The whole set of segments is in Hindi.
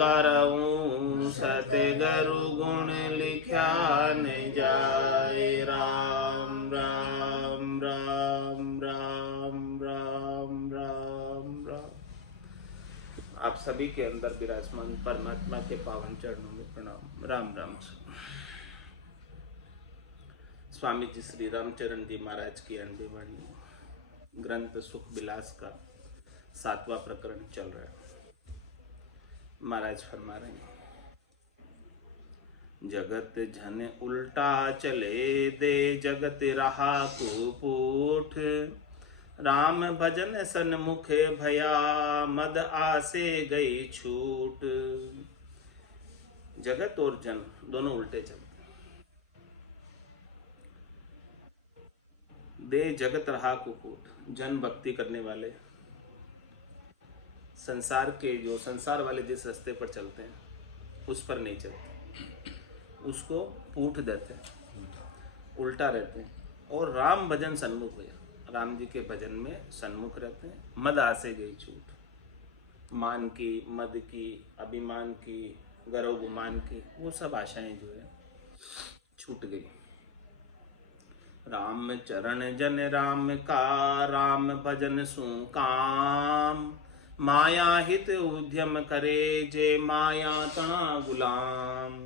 करऊं सतगुरु गुण लिख्या न जाए। राम राम राम राम राम राम राम। आप सभी के अंदर विराजमान परमात्मा के पावन चरणों में प्रणाम। राम राम। स्वामी जी श्री रामचरण जी महाराज की अनबी वाणी ग्रंथ सुख विलास का 7वां प्रकरण चल रहा है। महाराज फरमा रहे हैं, जगत झन उल्टा चले दे जगत रहा कुपूठ। राम भजन सन्मुख भया मद आसे गई छूट। जगत और जन दोनों उल्टे चलते। दे जगत रहा कुकूट, जन भक्ति करने वाले संसार के जो संसार वाले जिस रास्ते पर चलते हैं उस पर नहीं चलते, उसको पूठ देते हैं, उल्टा रहते हैं। और राम भजन सन्मुख भया, राम जी के भजन में सन्मुख रहते हैं। मद आसे गई छूट, मान की, मद की, अभिमान की, गर्व गुमान की, वो सब आशाएं जो है छूट गई। राम चरण जन राम का, राम भजन सु काम। माया हित उद्यम करे जे माया ता गुलाम।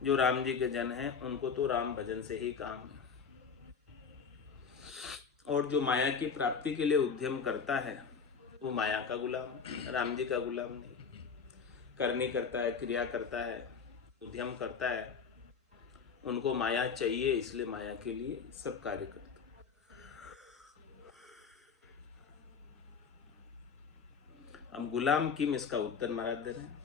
जो राम जी के जन हैं उनको तो राम भजन से ही काम है। और जो माया की प्राप्ति के लिए उद्यम करता है वो माया का गुलाम, राम जी का गुलाम नहीं। करनी करता है, क्रिया करता है, उद्यम करता है, उनको माया चाहिए, इसलिए माया के लिए सब कार्य करते हैं। अब गुलाम किम, इसका उत्तर महाराज दे रहे हैं।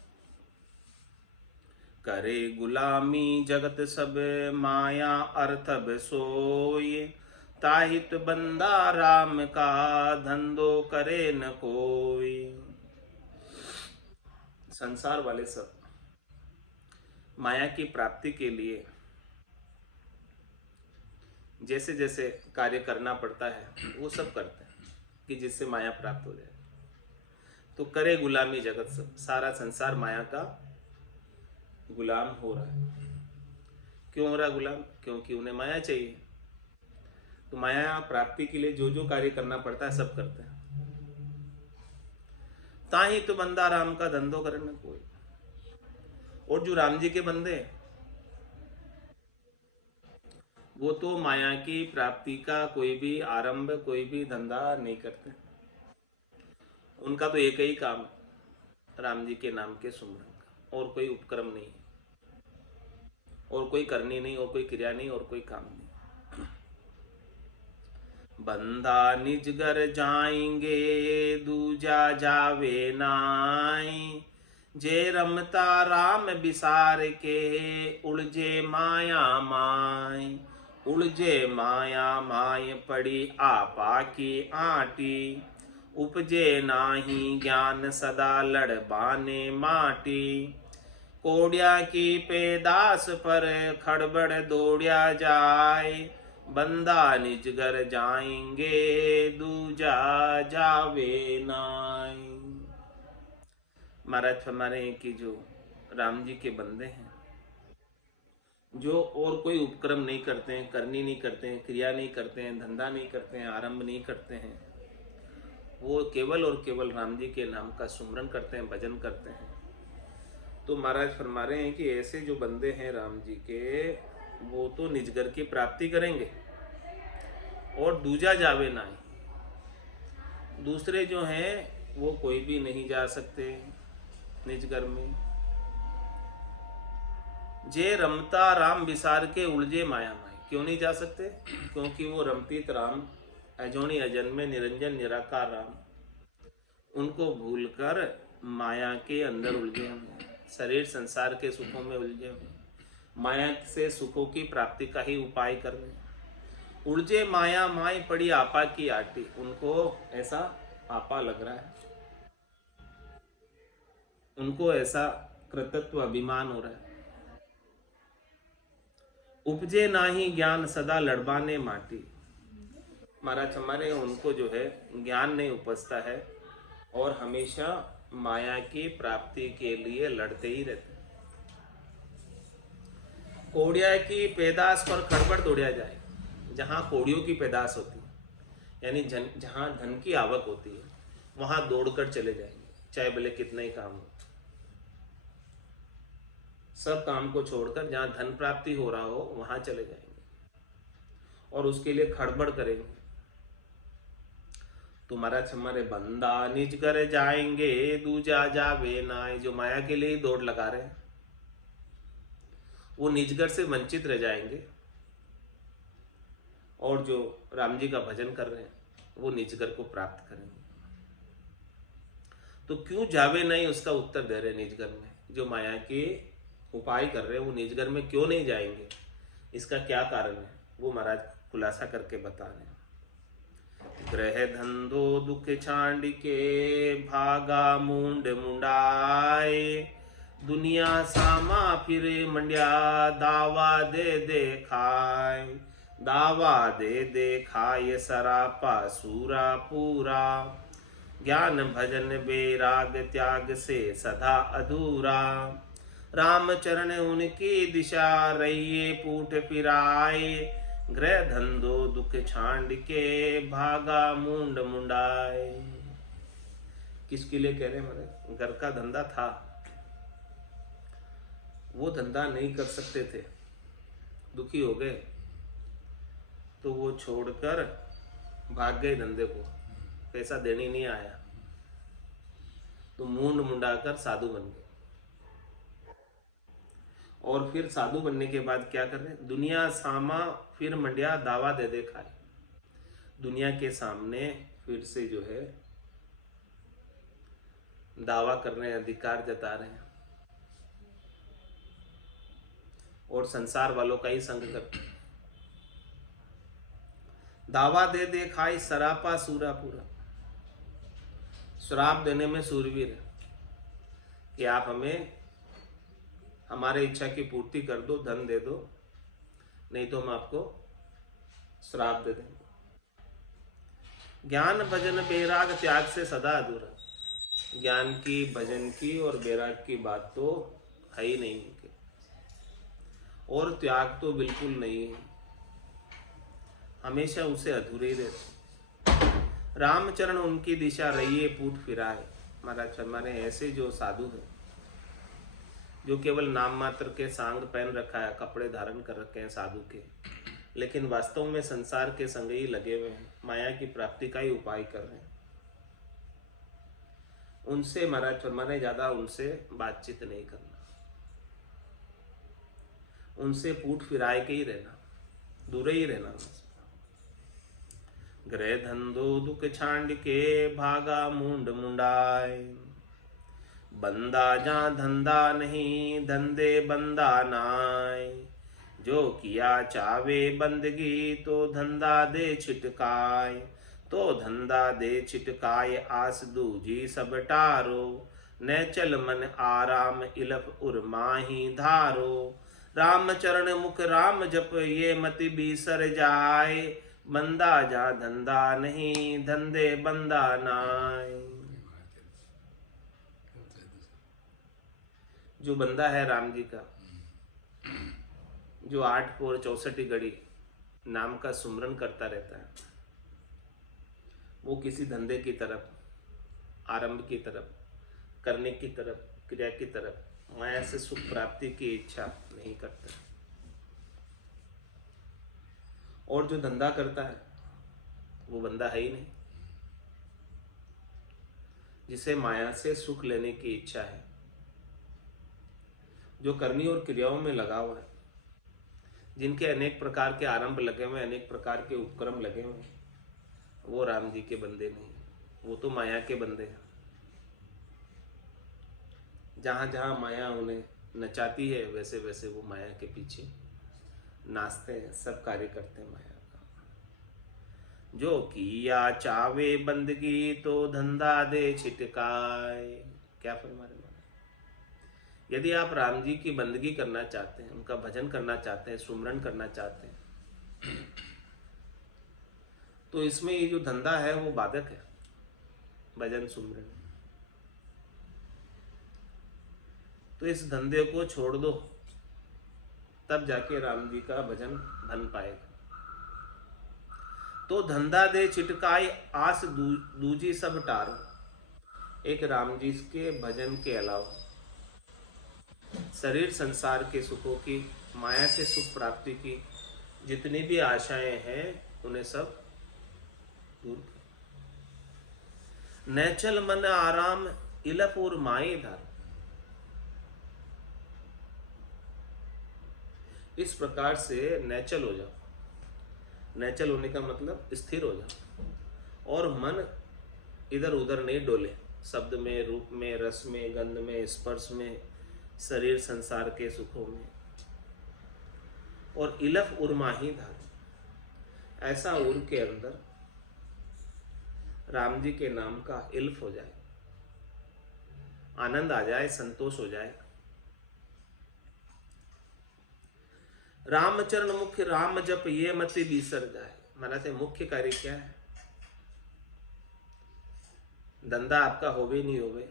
करे गुलामी जगत सब माया अर्थब सोय। ताहित बंदा राम का धंधो करे न कोई। संसार वाले सब माया की प्राप्ति के लिए जैसे जैसे कार्य करना पड़ता है वो सब करते हैं कि जिससे माया प्राप्त हो जाए। तो करे गुलामी जगत सब, सारा संसार माया का गुलाम हो रहा है। क्यों हो रहा गुलाम? क्योंकि उन्हें माया चाहिए। तो माया प्राप्ति के लिए जो जो कार्य करना पड़ता है सब करते हैं। ताही तो बंदा राम का धंधो करे न कोई। और जो राम जी के बंदे वो तो माया की प्राप्ति का कोई भी आरंभ, कोई भी धंधा नहीं करते। उनका तो एक ही काम, राम जी के नाम के सुमरन का, और कोई उपक्रम नहीं, और कोई करनी नहीं, और कोई क्रिया नहीं, और कोई काम नहीं। बंदा निज घर जाएंगे दूजा जावे नाई। जे रमता राम बिसार के उलझे माया माय। उलझे माया माय पड़ी आपा की आटी। उपजे नाही ज्ञान सदा लड़बाने माटी। कोड़िया की पेदास पर खड़बड़ दौड़िया जाए। बंदा निज घर जाएंगे दूजा जावे नाई। महाराज फरमा रहे हैं कि जो राम जी के बंदे हैं, जो और कोई उपक्रम नहीं करते हैं, करनी नहीं करते हैं, क्रिया नहीं करते हैं, धंधा नहीं करते हैं, आरंभ नहीं करते हैं, वो केवल और केवल राम जी के नाम का सुमरन करते हैं, भजन करते हैं। तो महाराज फरमा रहे हैं कि ऐसे जो बंदे हैं राम जी के, वो तो निजगर की प्राप्ति करेंगे और दूजा जावे नाई। दूसरे जो हैं वो कोई भी नहीं जा सकते निजगर में। जे रमता राम विसार के उलझे माया माई। क्यों नहीं जा सकते? क्योंकि वो रमतीत राम, अजोनी अजन्मे निरंजन निराकार राम, उनको भूलकर माया के अंदर उलझे हुए, शरीर संसार के सुखों में उलझे हुए, माया से सुखों की प्राप्ति का ही उपाय कर रहे हैं। उलझे माया माई पड़ी आपा की आटी। उनको ऐसा आपा लग रहा है, उनको ऐसा कृतत्व अभिमान हो रहा है। उपजे नाही ज्ञान सदा लड़बाने माटी। महाराज हमारे उनको जो है ज्ञान नहीं उपजता है और हमेशा माया की प्राप्ति के लिए लड़ते ही रहते हैं। कौड़िया की पैदाश पर खड़बड़ दौड़िया जाए। जहाँ कौड़ियों की पैदाश होती है, यानी जहाँ धन की आवक होती है, वहां दौड़कर चले जाएंगे, चाहे भले कितना ही काम हो। सब काम को छोड़कर जहां धन प्राप्ति हो रहा हो वहां चले जाएंगे और उसके लिए खड़बड़ करेंगे। तुम्हारा हमारे बंदा निज कर जाएंगे, दूजा जावे नाय। जो माया के लिए ही दौड़ लगा रहे हैं वो निजगर से वंचित रह जाएंगे, और जो राम जी का भजन कर रहे हैं वो निजगर को प्राप्त करेंगे। तो क्यों जावे नहीं, उसका उत्तर दे रहे निजगर में। जो माया के उपाय कर रहे हैं वो निजगर में क्यों नहीं जाएंगे, इसका क्या कारण है, वो महाराज खुलासा करके बता रहे हैं। ग्रह धंधो दुख छांड के, भागा मुंड मुंडाए। दुनिया सामा फिरे मंड्या, दावा दे दे खाए। दावा दे दे खाए सरापा सूरा पूरा। ज्ञान भजन बेराग त्याग से सदा अधूरा। राम चरण उनकी दिशा, रहिए पूठ फिराए। ग्रह धंधो दुख छांड के, भागा मुंड मुंडाए। किसके लिए कह रहे हैं हमारे? घर का धंधा था, वो धंधा नहीं कर सकते थे, दुखी हो गए, तो वो छोड़कर भाग गए धंधे को, पैसा देने नहीं आया, तो मुंड मुंडाकर साधु बन गए। और फिर साधु बनने के बाद क्या कर रहे हैं? दुनिया सामा फिर मंडिया, दावा दे दे खाए। दुनिया के सामने फिर से जो है दावा कर रहे हैं, अधिकार जता रहे हैं, और संसार वालों का ही संग करते हैं। दावा दे दे खाए सरापा सूरा पूरा। श्राप देने में सूरवीर है कि आप हमें हमारे इच्छा की पूर्ति कर दो, धन दे दो, नहीं तो हम आपको श्राप दे देंगे। ज्ञान भजन बैराग त्याग से सदा अधूरा। ज्ञान की, भजन की और बैराग की बात तो है ही नहीं उनके, और त्याग तो बिल्कुल नहीं है, हमेशा उसे अधूरे ही रहते। रामचरण उनकी दिशा, रहिए पूठ फिराए। महाराज हमारे ऐसे जो साधु हैं, जो केवल नाम मात्र के सांग पहन रखा है, कपड़े धारण कर रखे हैं साधु के, लेकिन वास्तव में संसार के संग ही लगे हुए हैं, माया की प्राप्ति का ही उपाय कर रहे हैं, उनसे महाराज हमारे ज्यादा उनसे बातचीत नहीं करना, उनसे पूठ फिराए के ही रहना, दूर ही रहना उनसे। ग्रह धंधो दुख छांड के, भागा मुंड मुंडाए। बंदा जहाँ धंधा नहीं, धंधे बंदा नाय। जो किया चावे बंदगी, तो धंधा दे छिटकाय। तो धंधा दे छिटकाय, आस दूजी सब टारो। न चल मन आराम, इलफ उर माही धारो। राम चरण मुख राम जप, ये मति बीसर जाए। बंदा जा धंधा नहीं, धंधे बंदा नाय। जो बंदा है राम जी का, जो 8 कोर 64 घड़ी नाम का सुमरन करता रहता है, वो किसी धंधे की तरफ, आरंभ की तरफ, करने की तरफ, क्रिया की तरफ, माया से सुख प्राप्ति की इच्छा नहीं करता। और जो धंधा करता है वो बंदा है ही नहीं, जिसे माया से सुख लेने की इच्छा है, जो करनी और क्रियाओं में लगा हुआ है, जिनके अनेक प्रकार के आरंभ लगे हुए, अनेक प्रकार के उपक्रम लगे हुए, वो राम जी के बंदे नहीं, वो तो माया के बंदे हैं। जहां जहां माया उन्हें नचाती है, वैसे वैसे वो माया के पीछे नाचते हैं, सब कार्य करते हैं माया का। जो किया चावे बंदगी, तो धंधा दे छिटकाए। क्या फरमा रहे? यदि आप राम जी की बंदगी करना चाहते हैं, उनका भजन करना चाहते हैं, सुमरन करना चाहते हैं, तो इसमें ये जो धंधा है वो बाधक है, भजन सुमरन। तो इस धंधे को छोड़ दो, तब जाके राम जी का भजन बन पाएगा। तो धंधा दे छिटकाई आस दूजी सब टारो। एक राम जी के भजन के अलावा शरीर संसार के सुखों की, माया से सुख प्राप्ति की जितनी भी आशाएं हैं उन्हें सब दूर कर। नैचल मन आराम इलपुर माए धर। इस प्रकार से नैचल हो जाओ। नैचल होने का मतलब स्थिर हो जाओ, और मन इधर उधर नहीं डोले, शब्द में, रूप में, रस में, गंध में, स्पर्श में, शरीर संसार के सुखों में। और इलफ उर्माही धार, ऐसा उर के अंदर राम जी के नाम का इल्फ हो जाए, आनंद आ जाए, संतोष हो जाए। रामचरण मुख्य राम जप ये मति बिसर जाए। महाराज मुख्य कार्य क्या है? धंधा आपका होवे नहीं होवे,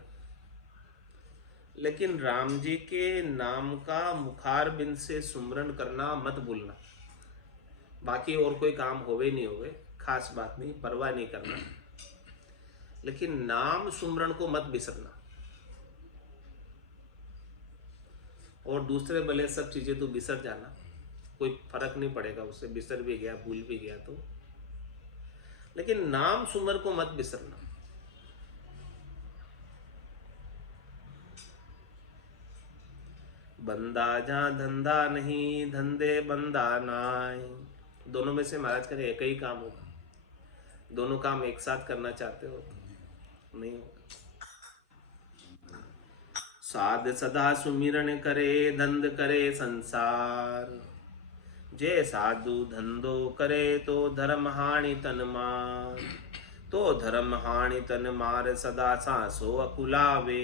लेकिन राम जी के नाम का मुखार बिंद से सुमरन करना मत भूलना। बाकी और कोई काम होवे नहीं होवे, खास बात नहीं, परवाह नहीं करना, लेकिन नाम सुमरन को मत बिसरना। और दूसरे भले सब चीजें तो बिसर जाना, कोई फर्क नहीं पड़ेगा उससे, बिसर भी गया, भूल भी गया तो, लेकिन नाम सुमर को मत बिसरना। बंदा जहां धंधा नहीं, धंधे बंदा नाय। दोनों में से महाराज करें एक ही काम होगा। दोनों काम एक साथ करना चाहते हो तो नहीं होगा। साध सदा सुमिरन करे, धंध करे संसार। जे साधु धंधो करे, तो धर्म हानि तन मार। तो धर्म हानि तन मार, सदा सांसो अकुलावे।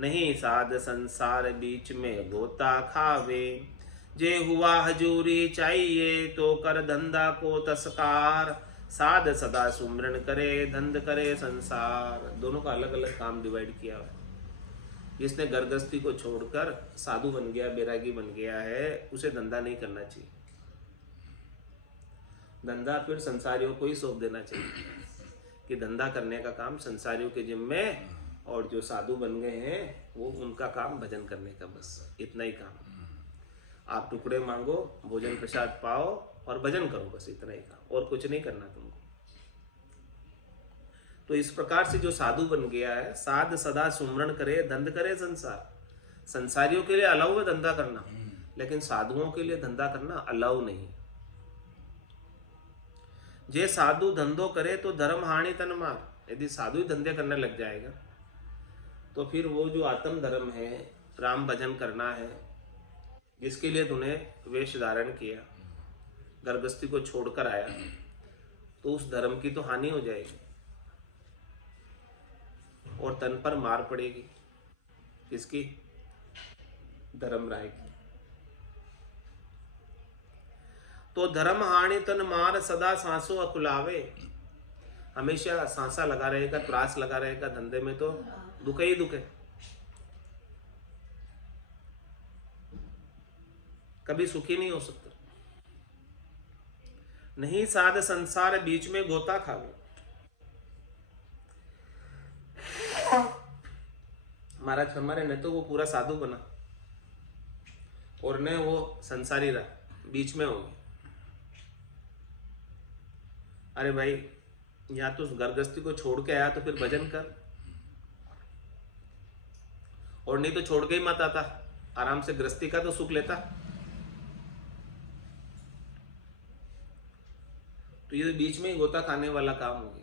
नहीं साध संसार बीच में गोता खावे। जे हुआ हजूरी चाहिए, तो कर धंधा को तस्कार। साध सदा सुमिरन करे, धंध करे संसार। दोनों का अलग अलग काम डिवाइड किया है। जिसने गर्गस्थी को छोड़कर साधु बन गया, बैरागी बन गया है, उसे धंधा नहीं करना चाहिए। धंधा फिर संसारियों को ही सौंप देना चाहिए कि धंधा करने का काम संसारियों के जिम्मे, और जो साधु बन गए हैं वो उनका काम भजन करने का, बस इतना ही काम। आप टुकड़े मांगो, भोजन प्रसाद पाओ और भजन करो, बस इतना ही काम, और कुछ नहीं करना तुमको। तो इस प्रकार से जो साधु बन गया है, साध सदा सुमरन करे, धंध करे संसार। संसारियों के लिए अलाउ है धंधा करना, लेकिन साधुओं के लिए धंधा करना अलाउ नहीं। जे साधु धंधो करे, तो धर्म हानि तन मार। यदि साधु ही धंधे करने लग जाएगा, तो फिर वो जो आत्म धर्म है, राम भजन करना है, जिसके लिए तूने वेश धारण किया, गर्भस्थी को छोड़कर आया, तो उस धर्म की तो हानि हो जाएगी और तन पर मार पड़ेगी। किसकी? धर्म राय की। तो धर्म हानि तन मार, सदा सांसों अकुलावे। हमेशा सांसा लगा रहेगा, त्रास लगा रहेगा, धंधे में तो दुख ही दुख है, कभी सुखी नहीं हो सकता। नहीं साध संसार बीच में गोता खावे। महाराज हमारे ने तो वो पूरा साधु बना और ने वो संसारी रहा, बीच में हो गया। अरे भाई, या तो गर्गस्थी को छोड़ के आया तो फिर भजन कर, और नहीं तो छोड़ के ही मत आता, आराम से गृहस्थी का तो सुख लेता। तो ये बीच में ही गोता खाने वाला काम हो गया।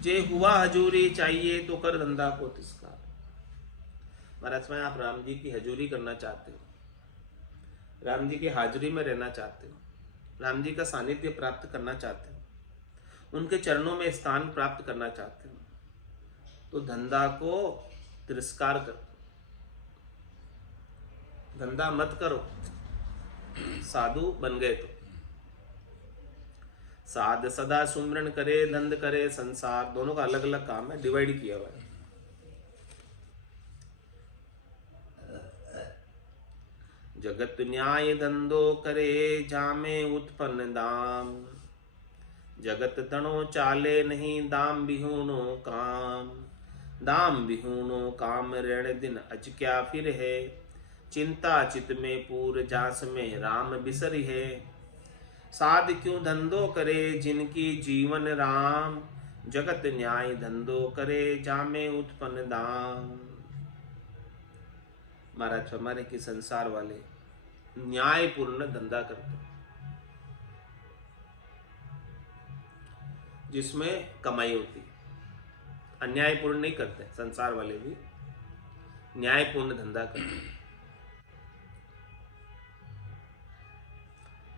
जे हुआ हजूरी चाहिए, तो कर धंधा को तिस्कार। महाराज में आप राम जी की हजूरी करना चाहते हो, राम जी की हाजिरी में रहना चाहते हो, राम जी का सानिध्य प्राप्त करना चाहते हो, उनके चरणों में स्थान प्राप्त करना चाहते हो, तो धंधा को तिरस्कार करो, धंधा मत करो। साधु बन गए तो साध सदा सुमरन करे, धंध करे संसार। दोनों का अलग अलग काम है, डिवाइड किया हुआ है। जगत न्याय धंधो करे जामे उत्पन्न दाम। जगत तणो चाले नहीं दाम बिहूणो काम। दाम बिहूणो काम ऋण दिन अच क्या फिर है। चिंता चित में पूर जास में राम बिसरी है। साध क्यों धंधो करे जिनकी जीवन राम। जगत न्याय धंधो करे जामे उत्पन्न दाम। महाराज हमारे के संसार वाले न्यायपूर्ण धंधा करते जिसमें कमाई होती, अन्यायपूर्ण नहीं करते। संसार वाले भी न्यायपूर्ण धंधा करते।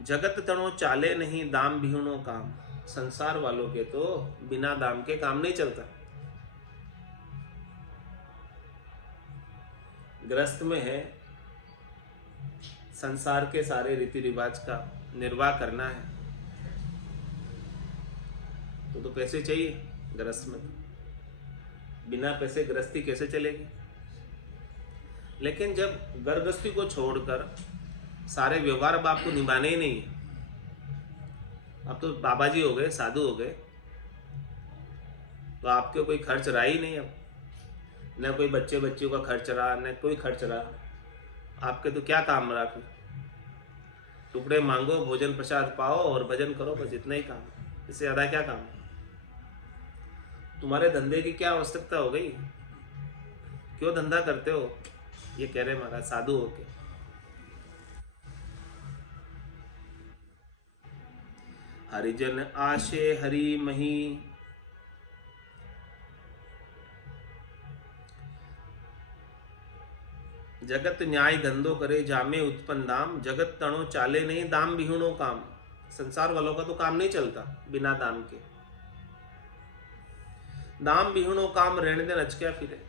जगत तणो चाले नहीं दाम बिहुणो काम। संसार वालों के तो बिना दाम के काम नहीं चलता। ग्रस्त में है, संसार के सारे रीति रिवाज का निर्वाह करना है तो पैसे चाहिए। ग्रस्त में बिना पैसे गृहस्थी कैसे चलेगी। लेकिन जब गृहस्थी को छोड़कर सारे व्यवहार अब आपको निभाने ही नहीं है, अब तो बाबा जी हो गए, साधु हो गए, तो आपके कोई खर्च रहा ही नहीं। अब न कोई बच्चियों का खर्च रहा, न कोई खर्च रहा। आपके तो क्या काम रहा फिर। टुकड़े मांगो, भोजन प्रसाद पाओ और भजन करो, बस इतना ही काम। इससे ज्यादा क्या काम। तुम्हारे धंधे की क्या आवश्यकता हो गई, क्यों धंधा करते हो, ये कह रहे महाराज साधु होके। हरिजन आशे हरि मही। जगत न्याय धंधो करे जामे उत्पन्न दाम। जगत तणो चाले नहीं दाम बिहुणो काम। संसार वालों का तो काम नहीं चलता बिना दाम के। दाम बिहुणो काम ऋण दिन अच क्या फिरे।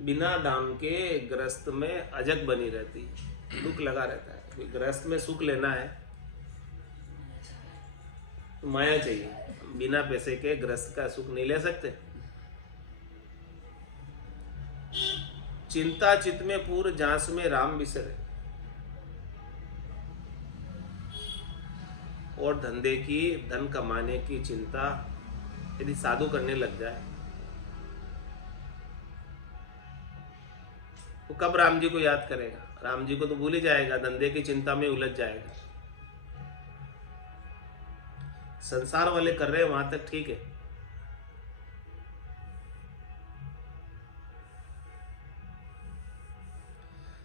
बिना दाम के ग्रस्त में अजग बनी रहती है, दुख लगा रहता है। ग्रस्त में सुख लेना है तो माया चाहिए, बिना पैसे के ग्रस्त का सुख नहीं ले सकते। चिंता चित में पूर जांस में राम बिसरे। और धंधे की, धन कमाने की चिंता यदि साधु करने लग जाए तो कब राम जी को याद करेगा। राम जी को तो भूल ही जाएगा, धंधे की चिंता में उलझ जाएगा। संसार वाले कर रहे हैं वहां तक ठीक है।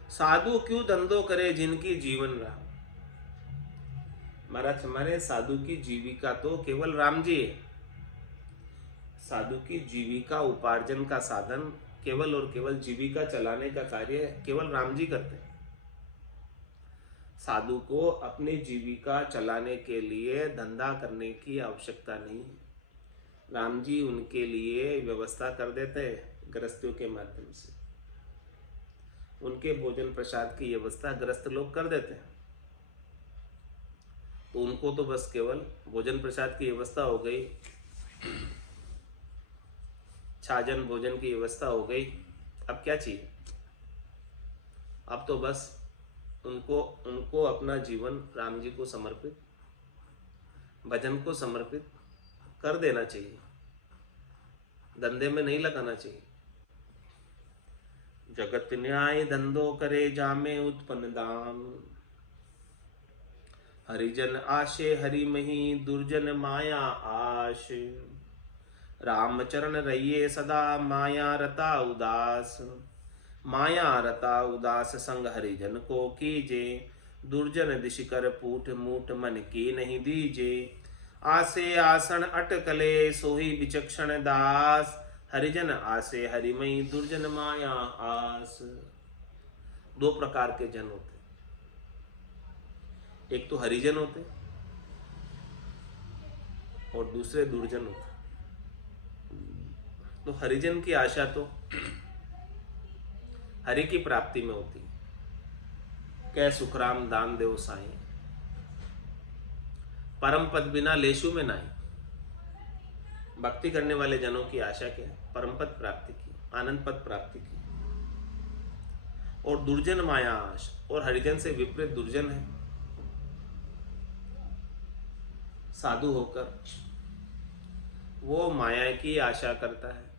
साधु क्यों धंधो करे जिनकी जीवन राम। महाराज हमारे साधु की जीविका तो केवल राम जी है। साधु की जीविका, उपार्जन का साधन केवल और केवल जीविका चलाने का कार्य केवल राम जी करते हैं। साधु को अपनी जीविका चलाने के लिए धंधा करने की आवश्यकता नहीं है। राम जी उनके लिए व्यवस्था कर देते हैं गृहस्थियों के माध्यम से। उनके भोजन प्रसाद की व्यवस्था गृहस्थ लोग कर देते हैं, तो उनको तो बस केवल भोजन प्रसाद की व्यवस्था हो गई, छाजन भोजन की व्यवस्था हो गई। अब क्या चाहिए। अब तो बस उनको अपना जीवन राम जी को समर्पित, भजन को समर्पित कर देना चाहिए। धंधे में नहीं लगाना चाहिए। जगत न्याय धंधो करे जामे उत्पन्न दाम। हरिजन आशे हरि मही दुर्जन माया आश। रामचरण रहिए सदा माया रता उदास। माया रता उदास संग हरिजन को कीजे। दुर्जन दिशिकर पूठ मूठ मन की नहीं दीजे। आसे आसन अटकले सोही विचक्षण दास। हरिजन आसे हरिमयी दुर्जन माया आस। दो प्रकार के जन होते, एक तो हरिजन होते और दूसरे दुर्जन होते। तो हरिजन की आशा तो हरि की प्राप्ति में होती है। कै सुखराम दान देव साईं, परम पद बिना लेशु में नाई। भक्ति करने वाले जनों की आशा क्या है, परम पद प्राप्ति की, आनंद पद प्राप्ति की। और दुर्जन मायाश, और हरिजन से विपरीत दुर्जन है। साधु होकर वो माया की आशा करता है।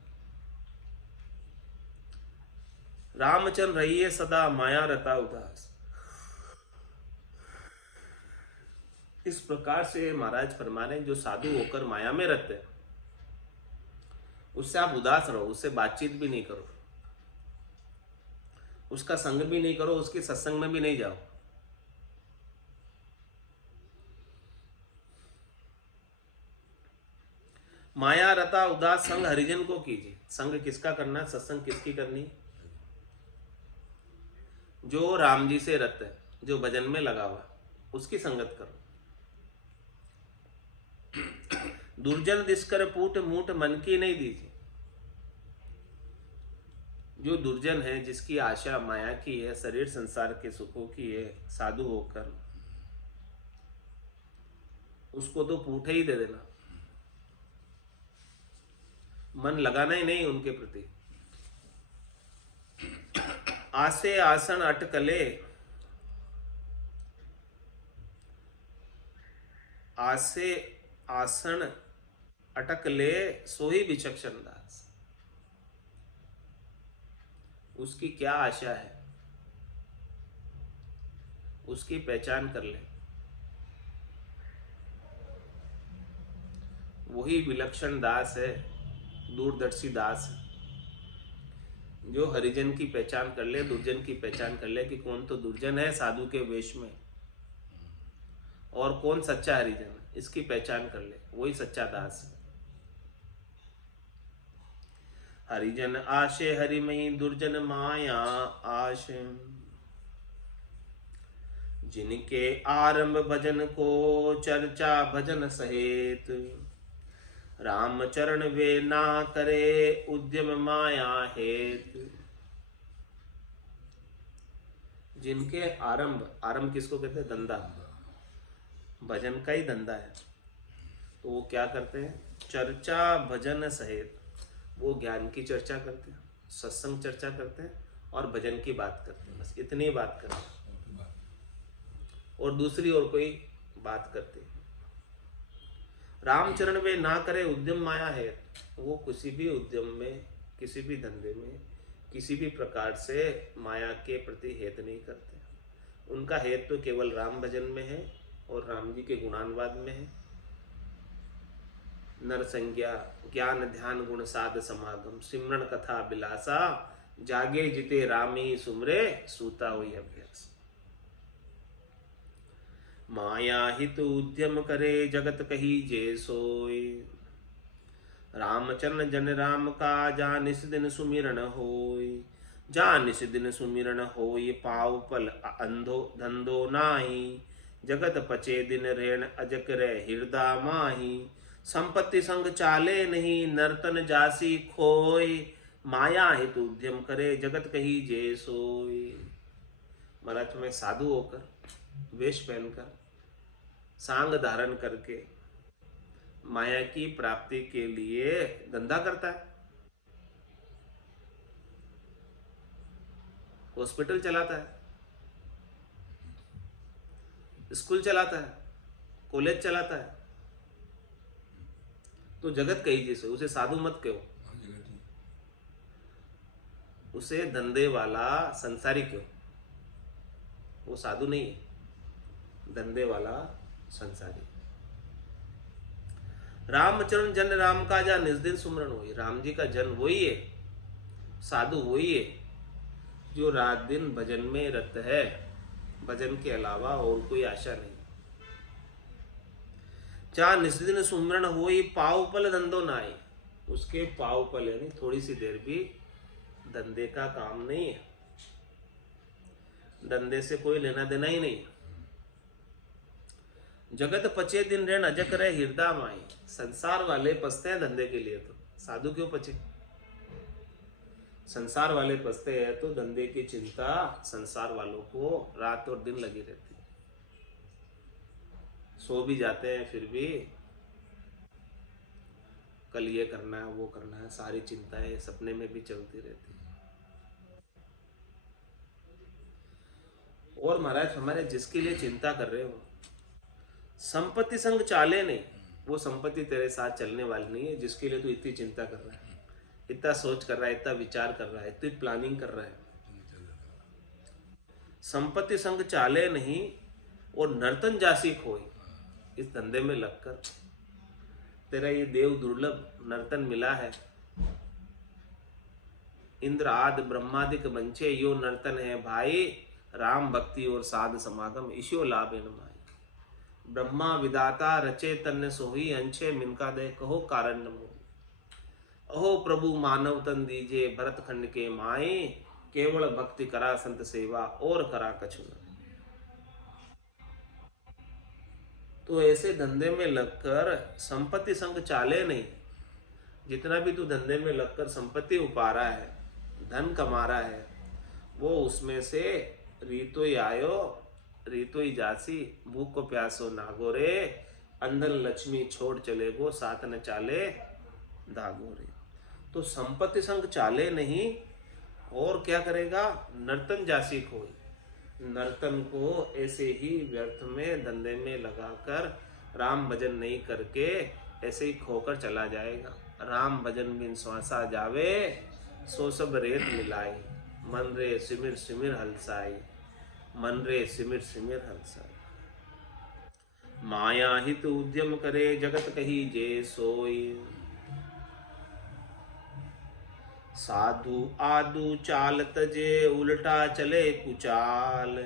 रामचंद्र रहिए सदा माया रता उदास। इस प्रकार से महाराज फरमा रहे हैं, जो साधु होकर माया में रहते हैं उससे आप उदास रहो, उससे बातचीत भी नहीं करो, उसका संग भी नहीं करो, उसके सत्संग में भी नहीं जाओ। माया रता उदास संग हरिजन को कीजिए। संग किसका करना है, सत्संग किसकी करनी है? जो राम जी से रत है, जो भजन में लगा हुआ, उसकी संगत करो। दुर्जन दिसकर पूट मूट मन की नहीं दीजिए। जो दुर्जन है, जिसकी आशा माया की है, शरीर संसार के सुखों की है, साधु होकर उसको तो पूठे ही दे देना, मन लगाना ही नहीं उनके प्रति। आसे आसन अटकले, आसे आसन अटक ले सोही विचक्षण दास। उसकी क्या आशा है, उसकी पहचान कर ले। वही विलक्षण दास है, दूरदर्शी दास है, जो हरिजन की पहचान कर ले, दुर्जन की पहचान कर ले कि कौन तो दुर्जन है साधु के वेश में और कौन सच्चा हरिजन है, इसकी पहचान कर ले, वही सच्चा दास है। हरिजन आशे हरिमयी, दुर्जन माया आश। जिनके आरंभ भजन को, चर्चा भजन सहित, राम चरण वे ना करे, उद्यम माया हेत। जिनके आरंभ, आरंभ किसको कहते हैं? धंधा, भजन का ही धंधा है, तो वो क्या करते हैं? चर्चा भजन सहित, वो ज्ञान की चर्चा करते हैं, सत्संग चर्चा करते हैं और भजन की बात करते हैं, बस इतनी बात करते हैं और दूसरी और कोई बात करते हैं। रामचरण वे ना करे, उद्यम माया है, वो किसी भी उद्यम में, किसी भी धंधे में, किसी भी प्रकार से माया के प्रति हेत नहीं करते। उनका हेत तो केवल राम भजन में है और राम जी के गुणानुवाद में है। नर संज्ञा ज्ञान ध्यान गुण साध समागम, सिमरन कथा बिलासा, जागे जिते रामी सुमरे, सूता हुई अभ्यास। माया हित उद्यम करे, जगत कही जे सोय, रामचरण जन राम का, जा निस दिन सुमिरन होय। जा निस दिन सुमिरन होय, पाव फल अंधो धंधो नाही, जगत पचे दिन रेण, अजक रह हृदय माही। संपत्ति संग चाले नहीं, नर्तन जासी खोय, माया हित उद्यम करे, जगत कही जे सोय। महाराज में साधु होकर, वेश पहनकर, सांग धारण करके माया की प्राप्ति के लिए धंधा करता है, हॉस्पिटल चलाता है, स्कूल चलाता है, कॉलेज चलाता है, तो जगत कही जिसे, उसे साधु मत कहो, उसे धंधे वाला संसारी क्यों, वो साधु नहीं है, धंधे वाला संसारी। रामचरण जन राम का, जा निज दिन सुमरन हुई। राम जी का जन वही है, साधु वही है जो रात दिन भजन में रत है, भजन के अलावा और कोई आशा नहीं। जा निज दिन सुमरन हुई, पाव पल धंधो नाई। उसके पाव पल यानी थोड़ी सी देर भी धंधे का काम नहीं है, धंधे से कोई लेना देना ही नहीं। जगत पचे दिन रेण, अजक रहे हृदय माई। संसार वाले पसते हैं धंधे के लिए, तो साधु क्यों पचे? संसार वाले पसते हैं तो धंधे की चिंता संसार वालों को रात और दिन लगी रहती है। सो भी जाते हैं फिर भी कल ये करना है, वो करना है, सारी चिंताएं सपने में भी चलती रहती है। और महाराज हमारे जिसके लिए चिंता कर रहे हो, संपत्ति संग चाले नहीं, वो संपत्ति तेरे साथ चलने वाली नहीं है जिसके लिए तू इतनी चिंता कर रहा है, इतना सोच कर रहा है, इतना विचार कर रहा है, इतनी प्लानिंग कर रहा है। संपत्ति संग चाले नहीं और नर्तन जासी खोई, इस धंधे में लगकर तेरा ये देव दुर्लभ नर्तन मिला है। इंद्र आदि ब्रह्मादिक मंचे यो नर्तन है भाई, राम भक्ति और साध समागम इशो लाभ न माई। ब्रह्मा विदाता रचे तन सोही, अंशे मिनका दे कहो कारण न मोही। अहो प्रभु मानव तन दीजे भरत खंड के माए, केवल भक्ति करा संत सेवा और करा कछु न। तो ऐसे धंधे में लगकर संपत्ति संग चाले नहीं। जितना भी तू धंधे में लगकर संपत्ति उपा रहा है, धन कमा रहा है, वो उसमें से रीतो ही आयो रीतो ही जासी, भूख को प्यासो नागो रे, अंदर लक्ष्मी छोड़ चले गो, साथ न चाले धागो रे। तो संपत्ति संग चाले नहीं और क्या करेगा, नर्तन जासी खोई। नर्तन को ऐसे ही व्यर्थ में धंधे में लगाकर राम भजन नहीं करके ऐसे ही खोकर चला जाएगा। राम भजन बिन श्वासा जावे, सो सब रेत मिलाई, मन रे सिमिर सिमिर हलसाई, मन रे सिमिर सिमिर हलसाई। माया हित उद्यम करे, जगत कही जे सोई, साधु आदु चाल तजे, उल्टा चले कुचाल।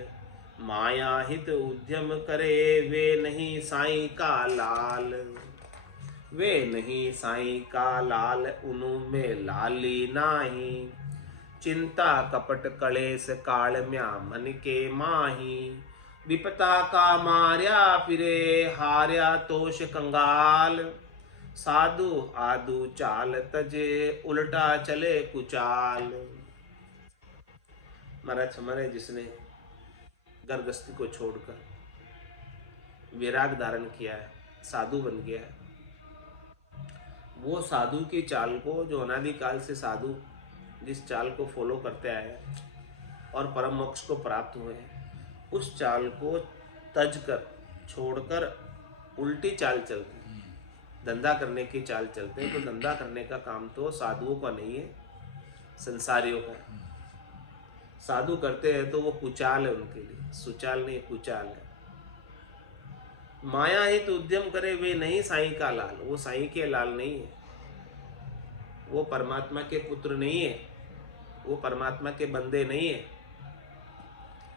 माया हित उद्यम करे, वे नहीं साईं का लाल, वे नहीं साईं का लाल, उनु में लाली नाही। चिंता कपट कलेस काल म्या मन के माही, विपता का मार्या फिरे हार्या तोष कंगाल। साधु आदु चाल तजे, उल्टा चले कुचाल। महाराज हमारे जिसने घर गृहस्थी को छोड़कर वैराग धारण किया है, साधु बन गया है, वो साधु की चाल को, जो अनादिकाल से साधु जिस चाल को फॉलो करते आए और परम मोक्ष को प्राप्त हुए हैं, उस चाल को तज कर छोड़कर उल्टी चाल चलते हैं, धंधा करने की चाल चलते हैं। तो धंधा करने का काम तो साधुओं का नहीं है, संसारियों का है। साधु करते हैं तो वो कुचाल है उनके लिए, सुचाल नहीं कुचाल है। माया ही तो उद्यम करे, वे नहीं साईं का लाल, वो साईं के लाल नहीं है, वो परमात्मा के पुत्र नहीं है, वो परमात्मा के बंदे नहीं है,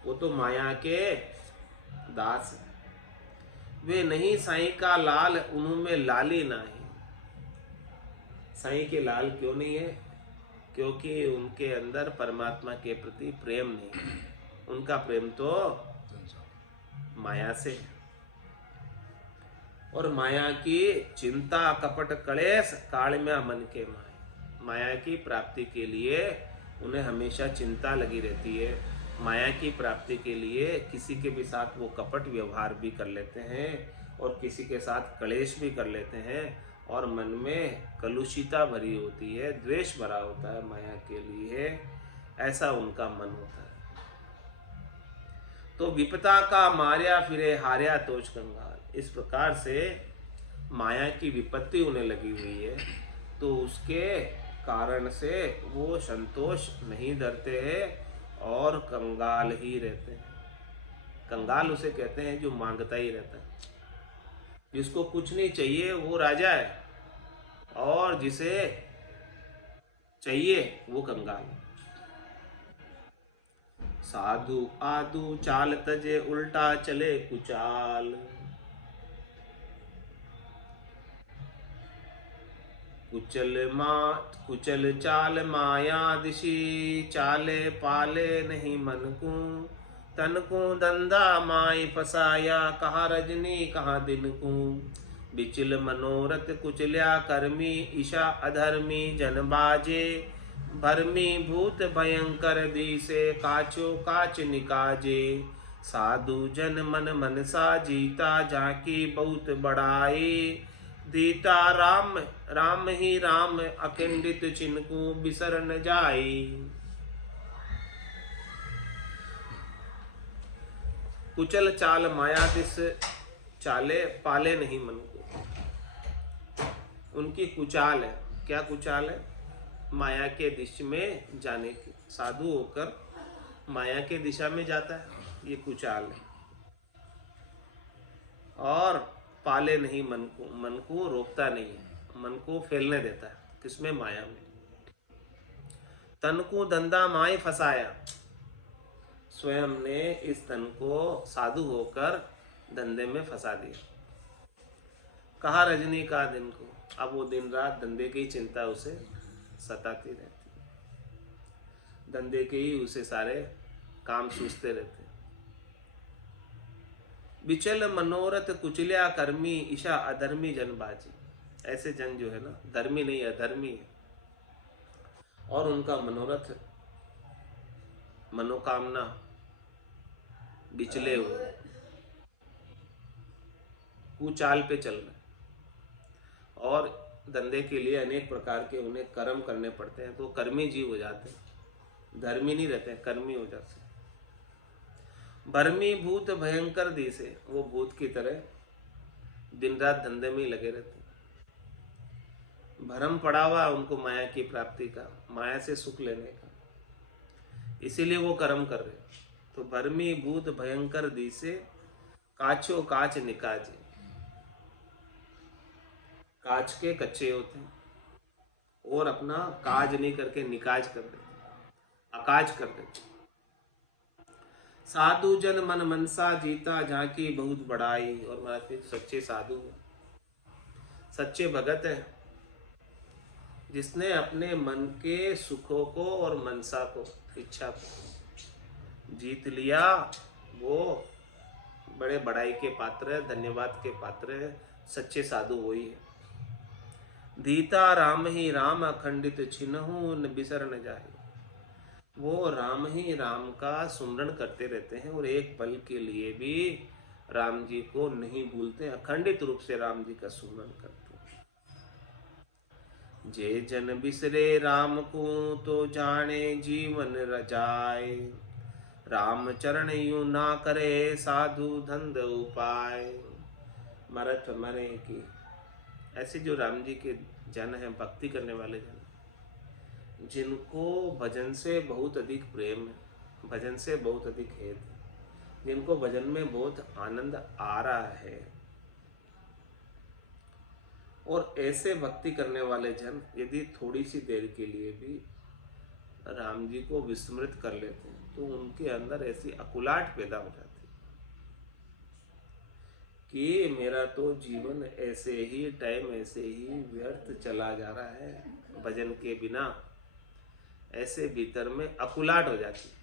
वो तो माया के दास है। वे नहीं साईं का लाल, उनमें लाली नाही। साईं के लाल क्यों नहीं है? क्योंकि उनके अंदर परमात्मा के प्रति प्रेम नहीं है, उनका प्रेम तो माया से है। और माया की चिंता कपट कलेश कालम्या मन के माए, माया की प्राप्ति के लिए उन्हें हमेशा चिंता लगी रहती है। माया की प्राप्ति के लिए किसी के भी साथ वो कपट व्यवहार भी कर लेते हैं और किसी के साथ कलेश भी कर लेते हैं, और मन में कलुषिता भरी होती है, द्वेष भरा होता है माया के लिए, ऐसा उनका मन होता है। तो विपता का मार्या फिरे हार्या तोष कंगाल। इस प्रकार से माया की विपत्ति उन्हें लगी हुई है, तो उसके कारण से वो संतोष नहीं धरते हैं और कंगाल ही रहते हैं। कंगाल उसे कहते हैं जो मांगता ही रहता है, जिसको कुछ नहीं चाहिए वो राजा है, और जिसे चाहिए वो कंगाल। साधु आदु चाल तजे, उल्टा चले कुचाल। कुचल चाल माया दिशी, चाले पाले नहीं मन को। तन को धंधा माई फसाया, कहा रजनी कहा दिन को। बिचल मनोरथ कुचल्या कर्मी, ईशा अधर्मी जन बाजे। भरमी भूत भयंकर दिसे, काचो काच निकाजे। साधु जन मन मनसा जीता, झांकी बहुत बड़ाई। दीता राम राम ही राम, अखंडित चिन्हु बिसर न जाई। महाराज हमारे जिसने घर गृहस्थी को छोड़कर वैराग धारण किया है, साधु बन गया है, वो साधु की चाल को, जो अनादिकाल से साधु जिस चाल को फॉलो करते आए और परम मोक्ष को प्राप्त हुए हैं, उस चाल को तज कर छोड़कर उल्टी चाल चलते हैं। तो धंधा करने के लिए किसी के भी साथ वो कपट व्यवहार भी कर लेते हैं और किसी के साथ कलेश भी कर लेते हैं, और मन में कलुषिता भरी होती है, द्वेष भरा होता है माया के लिए, ऐसा उनका मन होता है। तो कुचल चाल माया दिस चाले, पाले नहीं मन को। उनकी कुचाल है। क्या कुचाल है? माया के दिशा में जाने की। साधु होकर माया के दिशा में जाता है, ये कुचाल है। और पाले नहीं मन को रोकता नहीं है, मन को फैलने देता है। किसमें? माया में। तन को धंधा माय फसाया, स्वयं ने इस तन को साधु होकर धंधे में फंसा दिया। कहा रजनी का दिन को, अब वो दिन रात धंधे की चिंता उसे सताती रहती, धंधे के ही उसे सारे काम सूझते रहते। बिचल मनोरथ कुचलिया कर्मी, ईशा अधर्मी जन बाजी। ऐसे जन जो है ना, धर्मी नहीं अधर्मी है, और उनका मनोरथ, मनोकामना बिचले हुए, कुचाल पे चल रहे, और धंधे के लिए अनेक प्रकार के उन्हें कर्म करने पड़ते हैं, तो कर्मी जीव हो जाते हैं, धर्मी नहीं रहते हैं, कर्मी हो जाते हैं। भरमी भूत भयंकर दिसे, वो भूत की तरह दिन रात धंधे में ही लगे रहते हैं। भरम पड़ा हुआ उनको माया की प्राप्ति का, माया से सुख लेने का, इसीलिए वो कर्म कर रहे। तो भरमी भूत भयंकर दिसे, काचो काच निकाजे। काच के कच्चे होते हैं और अपना काज नहीं करके निकाज कर देते, अकाज कर देते। साधु जन मन मनसा जीता, झांकी बहुत बड़ाई। और महाराज सच्चे साधु है, सच्चे भगत है, जिसने अपने मन के सुखों को और मनसा को, इच्छा को जीत लिया, वो बड़े बड़ाई के पात्र है, धन्यवाद के पात्र है। सच्चे साधु वही है। धीता राम ही राम, अखंडित छिन्हु न बिसर न जाए। वो राम ही राम का सुमरण करते रहते हैं, और एक पल के लिए भी राम जी को नहीं भूलते, अखंडित रूप से राम जी का सुमरण करते हैं। जे जन बिसरे राम को, तो जाने जीवन रजाए। राम चरण यूं ना करे, साधु धंध उपाय। मरत मरे की ऐसे जो राम जी के जन हैं, भक्ति करने वाले जन, जिनको भजन से बहुत अधिक प्रेम है, भजन से बहुत अधिक हेत है, जिनको भजन में बहुत आनंद आ रहा है, और ऐसे भक्ति करने वाले जन यदि थोड़ी सी देर के लिए भी राम जी को विस्मृत कर लेते हैं, तो उनके अंदर ऐसी अकुलाहट पैदा हो जाती है कि मेरा तो जीवन ऐसे ही, टाइम ऐसे ही व्यर्थ चला जा रहा है भजन के बिना। ऐसे भीतर में अकुलाहट हो जाती है।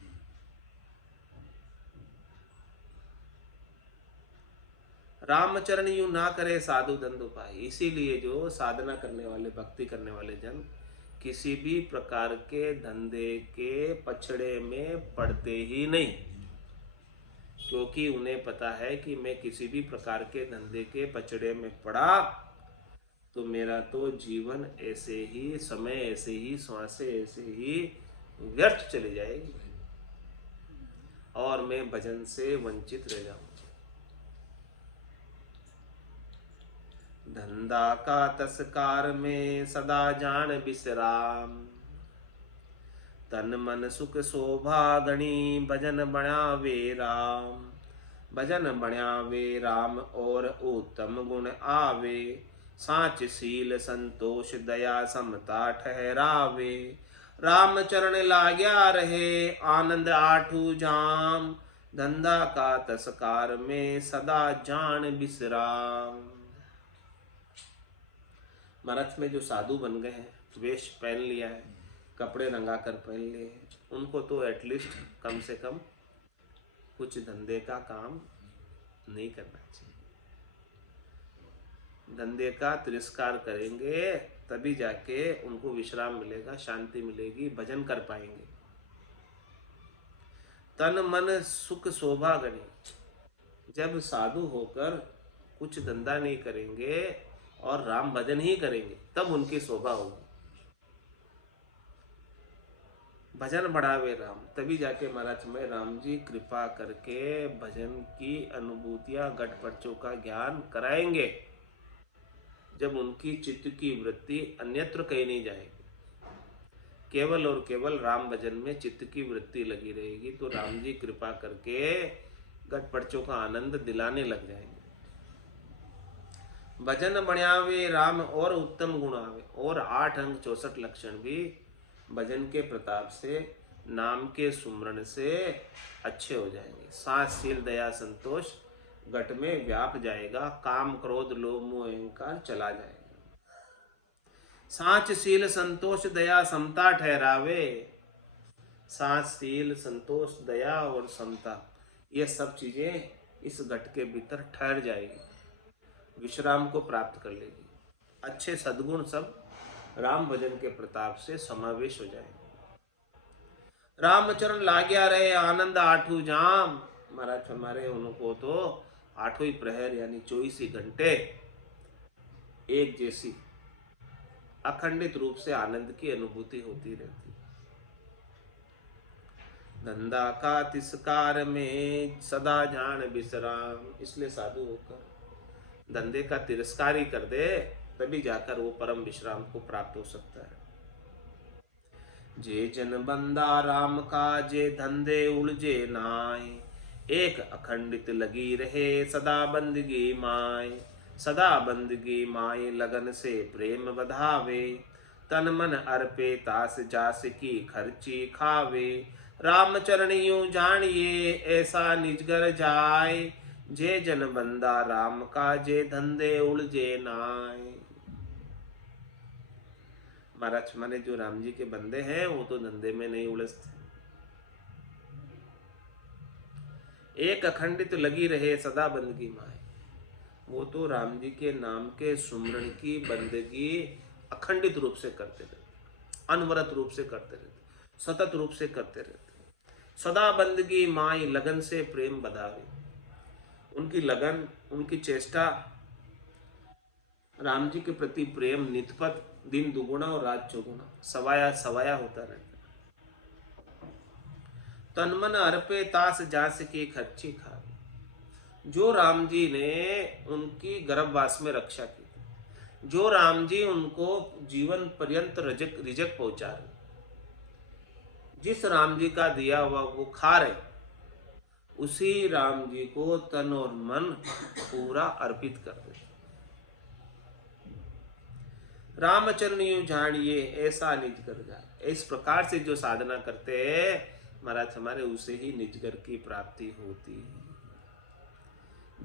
रामचरण यूं ना करे, साधु धंध उपाय। इसीलिए जो साधना करने वाले, भक्ति करने वाले जन किसी भी प्रकार के धंधे के पछड़े में पड़ते ही नहीं, क्योंकि उन्हें पता है कि मैं किसी भी प्रकार के धंधे के पछड़े में पड़ा तो मेरा तो जीवन ऐसे ही, समय ऐसे ही, श्वासें ऐसे ही व्यर्थ चली जाएगी, और मैं भजन से वंचित रह जाऊंगा। धंधा का तस्कार में सदा जान विश्राम। तन मन सुख शोभा गणी, भजन बण्यावे राम। भजन बण्यावे राम, और उत्तम गुण आवे। साच शील संतोष दया समता ठहरावे। राम चरण लाग्या रहे, आनंद आठू जाम। धंधा का तस्कार में सदा जान विश्राम। मरथ में जो साधु बन गए हैं, वेश पहन लिया है, कपड़े रंगा कर पहन लिए हैं, उनको तो एटलीस्ट कम से कम कुछ धंधे का काम नहीं करना चाहिए। धंधे का तिरस्कार करेंगे तभी जाके उनको विश्राम मिलेगा, शांति मिलेगी, भजन कर पाएंगे। तन मन सुख शोभा गणी। जब साधु होकर कुछ धंधा नहीं करेंगे और राम भजन ही करेंगे, तब उनकी शोभा होगी। भजन बढ़ावे राम, तभी जाके महाराज में राम जी कृपा करके भजन की अनुभूतियां घट पर्चों का ज्ञान कराएंगे। जब उनकी चित्त की वृत्ति अन्यत्र कहीं नहीं जाएगी, केवल और केवल राम भजन में चित्त की वृत्ति लगी रहेगी, तो राम जी कृपा करके घट पर्चों का आनंद दिलाने लग जाएंगे। भजन बढ़ावे राम और उत्तम गुण आवे, और 8 अंग 64 लक्षण भी भजन के प्रताप से, नाम के सुमरण से अच्छे हो जाएंगे। सात शील दया संतोष घट में व्याप जाएगा, काम क्रोध लोभ मोह अहंकार चला जाएगा। साच शील संतोष दया समता ठहरावे। साच शील संतोष दया और समता, ये सब चीजें इस घट के भीतर ठहर जाएगी, विश्राम को प्राप्त कर लेगी। अच्छे सद्गुण सब राम भजन के प्रताप से समावेश हो जाएंगे। रामचरण लाग्या रहे आनंद आठू जाम। महाराज हमारे उनको तो 8 ही प्रहर यानी 24 ही घंटे एक जैसी अखंडित रूप से आनंद की अनुभूति होती रहती। धंधा का तिस्कार में सदा जान विश्राम, इसलिए साधु होकर धंधे का तिरस्कार ही कर दे, तभी जाकर वो परम विश्राम को प्राप्त हो सकता है। जे जन बंदा राम का, जे धंधे उलझे नाय, एक अखंडित लगी रहे सदा बंदगी माय। सदा बंदगी माय लगन से प्रेम बधावे, तन मन अर्पे तास जास की खर्ची खावे। राम चरण यूं जानिए ऐसा निजगर जाय, जे जन बंदा राम का, जे धंधे उलझे नाय। महाराज माने जो राम जी के बंदे हैं वो तो धंधे में नहीं उलझते। एक अखंडित लगी रहे सदा बंदगी माए, वो तो राम जी के नाम के सुमरण की बंदगी अखंडित रूप से करते रहते, अनवरत रूप से करते रहते, सतत रूप से करते रहते। सदा बंदगी माई लगन से प्रेम बधावे, उनकी लगन उनकी चेष्टा राम जी के प्रति प्रेम नितपत दिन दुगुना और रात चौगुना सवाया सवाया होता रहता। तन मन अर्पे तास जास की खर्ची खावे, जो राम जी ने उनकी गर्भवास में रक्षा की, जो राम जी उनको जीवन पर्यंत रिजक पहुंचा रहे, जिस राम जी का दिया हुआ वो खा रहे, उसी राम जी को तन और मन पूरा अर्पित कर देते। रामचरण यूं जानिए ऐसा निजगर जाए, इस प्रकार से जो साधना करते हैं महाराज हमारे, उसे ही निजगर की प्राप्ति होती है।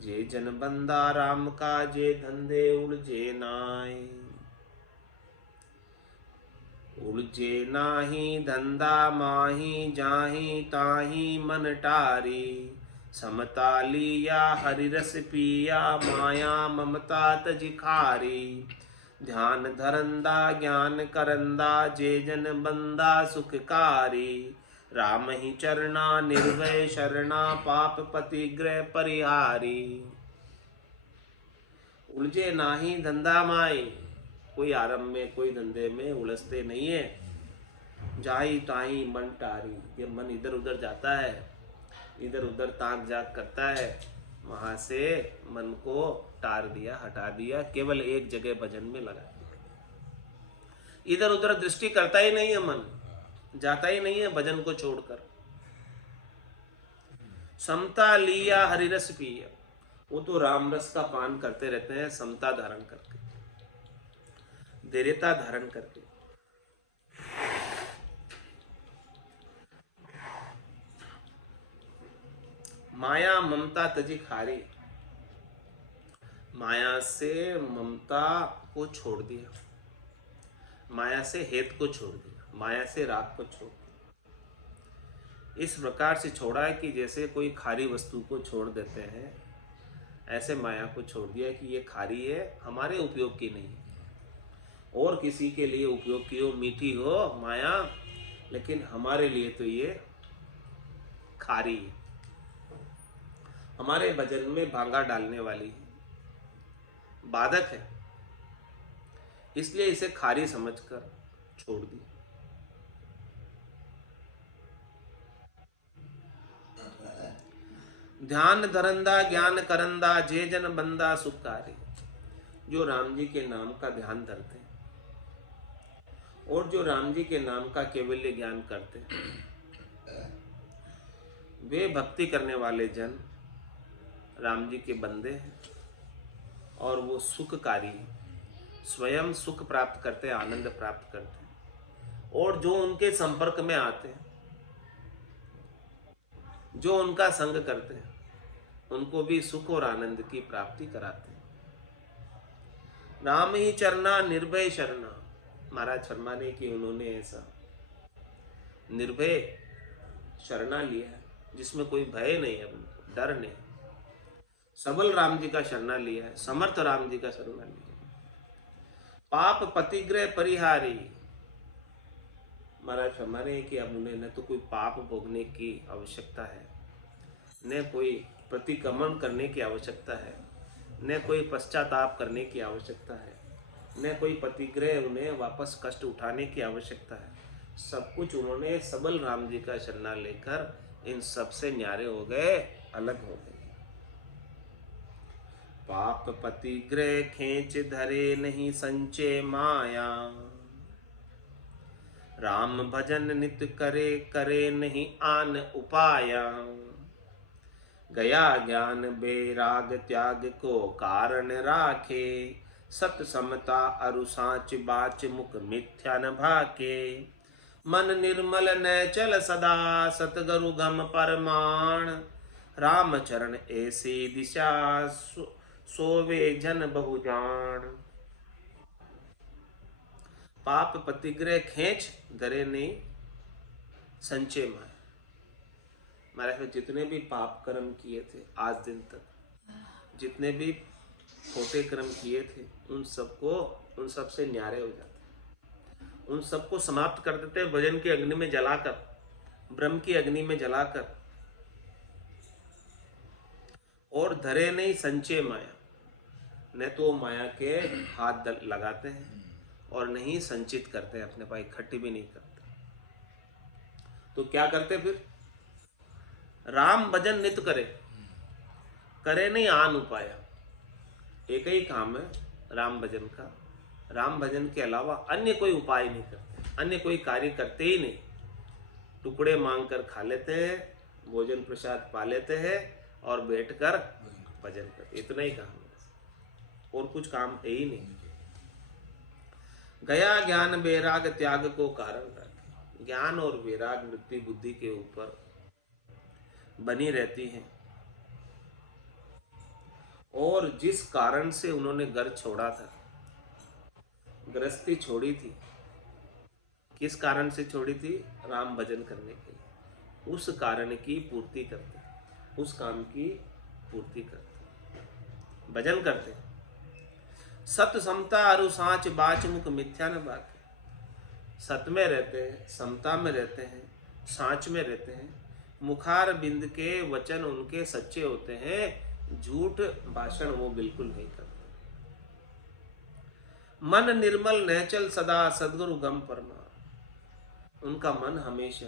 जे जन बंदा राम का, जे धंधे उलझे नाय। उलझे नाही धंधा माही, जाही ताही मन टारी। समता लिया हरिरस पिया, माया ममता तज खारी। ध्यान धरंदा ज्ञान करंदा, जे जन बंदा सुखकारी। राम ही चरना निर्भय शरणा, पाप पतिग्रह परिहारी। उलझे नाही धंधा माई, कोई आरंभ में कोई धंधे में उलझते नहीं है। जाही ताही मन टारी, ये मन इधर उधर जाता है, इधर उधर ताक जाक करता है, वहां से मन को टार दिया, हटा दिया, केवल एक जगह भजन में लगा दिया। इधर उधर दृष्टि करता ही नहीं है, मन जाता ही नहीं है भजन को छोड़कर। समता लिया हरिरस पिया, वो तो राम रस का पान करते रहते हैं, समता धारण करके, धैर्यता धारण करके। माया ममता तजी खारी, माया से ममता को छोड़ दिया, माया से हेत को छोड़ दिया, माया से राग को छोड़ दिया। इस प्रकार से छोड़ा है कि जैसे कोई खारी वस्तु को छोड़ देते हैं, ऐसे माया को छोड़ दिया कि ये खारी है, हमारे उपयोग की नहीं, और किसी के लिए उपयोग की हो, मीठी हो माया, लेकिन हमारे लिए तो ये खारी है, हमारे भजन में भांगा डालने वाली है, बाधक है, इसलिए इसे खारी समझकर छोड़ दी। ध्यान धरंदा ज्ञान करंदा जे जन बंदा सुखकारी। जो राम जी के नाम का ध्यान धरते हैं और जो राम जी के नाम का केवल्य ज्ञान करते हैं, वे भक्ति करने वाले जन राम जी के बंदे हैं और वो सुखकारी हैं, स्वयं सुख प्राप्त करते हैं, आनंद प्राप्त करते हैं। और जो उनके संपर्क में आते हैं, जो उनका संग करते हैं, उनको भी सुख और आनंद की प्राप्ति कराते हैं। राम ही चरना निर्भय शरणा। महाराज फरमाने की उन्होंने ऐसा निर्भय शरणा लिया है जिसमें कोई भय नहीं है, उनको डर नहीं। सबल राम जी का शरणा लिया है, समर्थ राम जी का शरणा लिया है। पाप पतिग्रह परिहारी। महाराज फरमाने कि अब उन्हें न तो कोई पाप भोगने की आवश्यकता है, न कोई प्रतिक्रमण करने की आवश्यकता है, न कोई पश्चाताप करने की आवश्यकता है, न कोई प्रतिग्रह उन्हें वापस कष्ट उठाने की आवश्यकता है। सब कुछ उन्होंने सबल राम जी का शरणा लेकर इन सब से न्यारे हो गए, अलग हो गए। पाप प्रतिग्रह खेच धरे नहीं संचय माया। राम भजन नित करे करे नहीं आन उपाया। गया ज्ञान बेराग त्याग को कारण राखे। सत समता अरु साच बाच मुख मिथ्या न भाके। मन निर्मल न चल सदा सतगुरु गम परमाण। राम चरण ऐसी दिशा सोवे जन बहु जान। पाप प्रतिग्रह खेच धरे नहीं संचय माया। महाराज ने जितने भी पाप कर्म किए थे आज दिन तक, जितने भी खोटे कर्म किए थे, उन सब से न्यारे हो जाते, उन सबको समाप्त कर देते हैं भजन की अग्नि में जलाकर, ब्रह्म की अग्नि में जलाकर। और धरे नहीं संचय माया, न तो माया के हाथ लगाते हैं और नहीं संचित करते हैं, अपने पास इकट्ठी भी नहीं करते। तो क्या करते फिर? राम भजन नित करे, करे नहीं आन उपाया। एक ही काम है राम भजन का। राम भजन के अलावा अन्य कोई उपाय नहीं करते, अन्य कोई कार्य करते ही नहीं। टुकड़े मांग कर खा लेते हैं, भोजन प्रसाद पा लेते हैं और बैठकर भजन करते, इतना ही काम है, और कुछ काम है ही नहीं। गया ज्ञान वैराग त्याग को कारण रखे। ज्ञान और वैराग वृत्ति बुद्धि के ऊपर बनी रहती हैं। और जिस कारण से उन्होंने घर छोड़ा था, गृहस्थी छोड़ी थी, किस कारण से छोड़ी थी? राम भजन करने के लिए। उस कारण की पूर्ति करते, उस काम की पूर्ति करते, भजन करते। सत समता अरु साच बाच मुख मिथ्या न बात। सत में रहते हैं, समता में रहते हैं, साच में रहते हैं। मुखार बिंद के वचन उनके सच्चे होते हैं, झूठ भाषण वो बिल्कुल नहीं करते। मन निर्मल नहचल सदा सदगुरु गम परमा। उनका मन हमेशा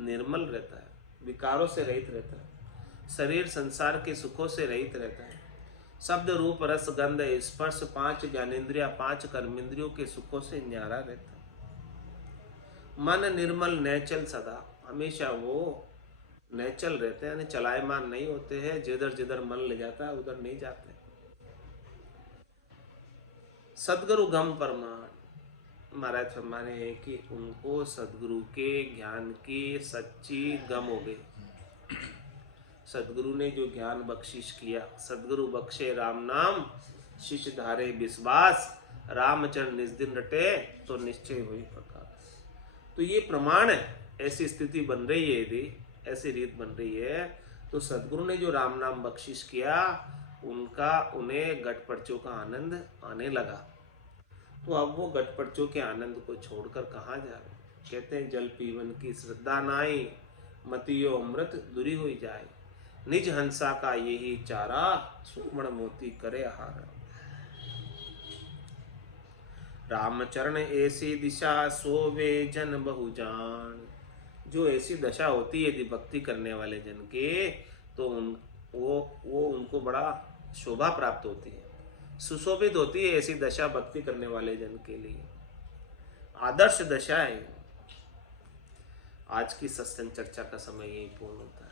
निर्मल रहता है, विकारों से रहित रहता है, शरीर संसार के सुखों से रहित रहता है। शब्द रूप रस गंध स्पर्श 5 ज्ञानेंद्रिया 5 कर्मेंद्रियों के सुखों से न्यारा रहता है। मन निर्मल नैचल सदा, हमेशा वो नैचल रहते हैं, यानी चलायमान नहीं होते हैं। जिधर जिधर मन ले जाता है उधर नहीं जाते। सदगुरु गम परमाण। महाराज फरमाने हैं कि उनको सदगुरु के ज्ञान की सच्ची गम हो गई। सदगुरु ने जो ज्ञान बख्शिश किया, सदगुरु बख्शे राम नाम शिष्य धारे विश्वास। रामचरण निज दिन रटे तो निश्चय हुई प्रकाश। तो ये प्रमाण है, ऐसी स्थिति बन रही है, यदि ऐसी रीत बन रही है तो सदगुरु ने जो राम नाम बख्शिश किया, उन्हें गटपर्चों का आनंद आने लगा। तो अब वो गटपर्चों के आनंद को छोड़कर कहाँ जा रहे? कहते हैं जल पीवन की श्रद्धा नाई, मतियो अमृत दूरी हो जाए। निज हंसा का यही चारा, सुक्ष्म मोती करे आहार। रामचरण ऐसी दिशा सोवे जन बहु जान। जो ऐसी दशा होती है यदि भक्ति करने वाले जन के, तो वो उनको बड़ा शोभा प्राप्त होती है, सुशोभित होती है ऐसी दशा भक्ति करने वाले जन के लिए। आदर्श दशा है। आज की सत्संग चर्चा का समय यही पूर्ण होता है।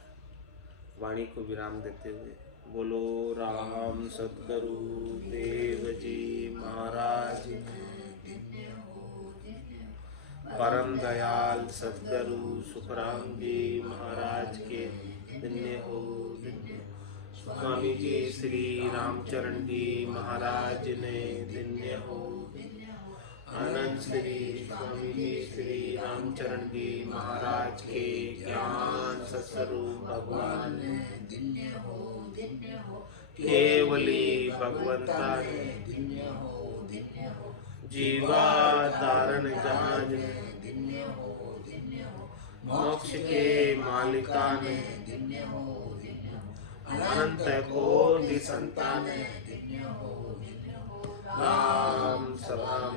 वाणी को विराम देते हुए बोलो राम सद्गुरु देव जी महाराज, परम दयाल सद्गुरु सुखराम जी महाराज के धन्य हो, धन्य हो। स्वामी जी श्री रामचरण जी महाराज ने धन्य हो। आनंद श्री स्वामी जी श्री रामचरण जी महाराज के ज्ञान सत्स्वरूप भगवान ने धन्य हो, धन्य हो। केवली भगवंता ने धन्य हो, धन्य हो। जीवा तारण जहाज ने धन्य हो, धन्य हो। मोक्ष के मालिका ने धन्य हो, धन्य हो। अनंत कोटि संतान ने धन्य हो, धन्य हो। राम सभा